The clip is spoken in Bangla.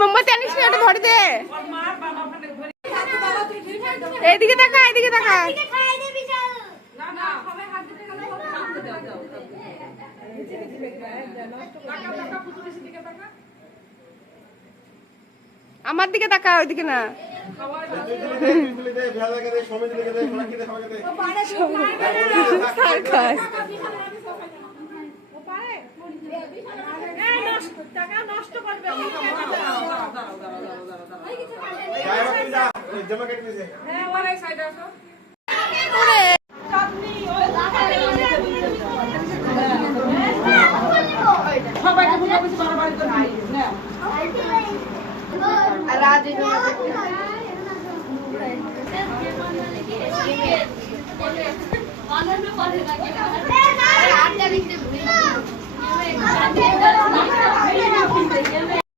মোমবাতি আনিস না, ওটা ধরে দে। এইদিকে দেখা, এইদিকে দেখা। আমার দিকে তাকা, ওইদিকে না।